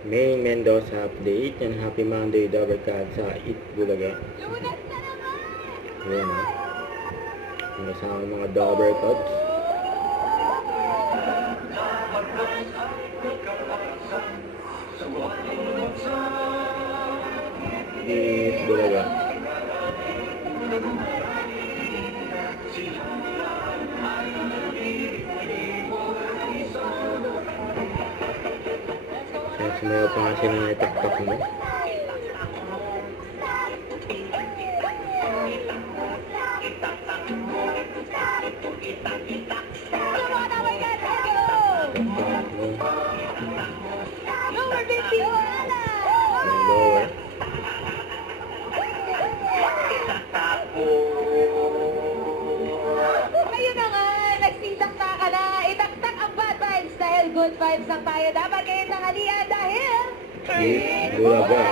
May Mendoza update and happy Monday Dovercat sa Itbulaga. Lunas na naman! Ayan o. Yung kasama mga Dovercats. Itbulaga. Sumayaw pa nga siya ng itaktak mo. Lower baby! Ang lower. Ayun na nga, nagsitakta ka na. Itaktak ang bad vibes dahil good vibes ang tayo dapat ngayon tanghalian dahil... Itbulaga.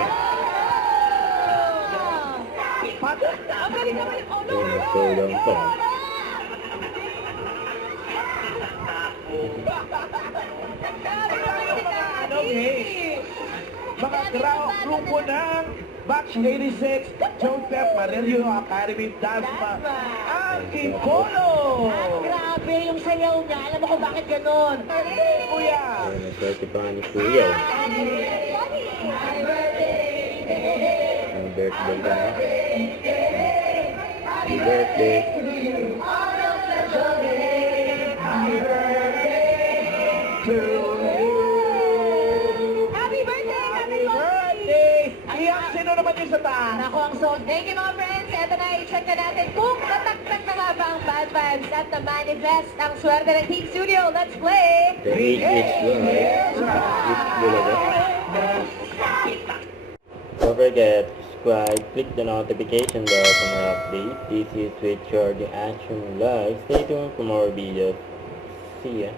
Ang galing naman yung ulo! Ayan, nag-showdown pa. Mga grupo ng Batch 86, Joseph Marillo Academy Dance ang Impolo! Grabe yung sayaw niya. Alam mo kung bakit ganun? Kuya! Ayan, nag-swerte pa nga ni Kuya. Happy Ang birthday ka na. Happy birthday. To you! Happy birthday! Happy birthday! Iyak, sino naman yung sa taas? Ako ang soul. Thank you mga friends. Eto na, i-check na natin kung nataktak na nga ba ang bad vibes at na-manifest ang swerte ng Team Studio. Let's play! The 8 is live. Itbulaga. Don't forget to subscribe, click the notification bell for more updates. This is Richard, the Action Live. Stay tuned for more videos. See ya.